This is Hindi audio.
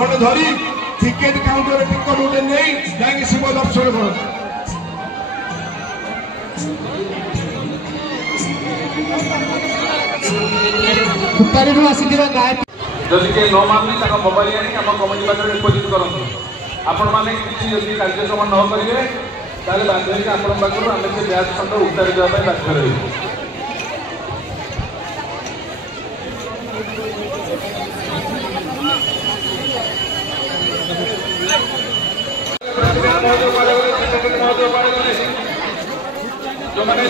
खंड धरी टिकेट काउंटर टिकट गोटे नहीं जाए शिव दर्शन कर जदि कहीं न मानी मोबाइल आम कमिटी पाखे डिपोजिट करूँ आपण मैंने किसी कार्यक्रम न करेंगे ताले बाध्य आपण पाखु आम से ब्याज खंड उतारी देवाई बाध्य रही जो मैंने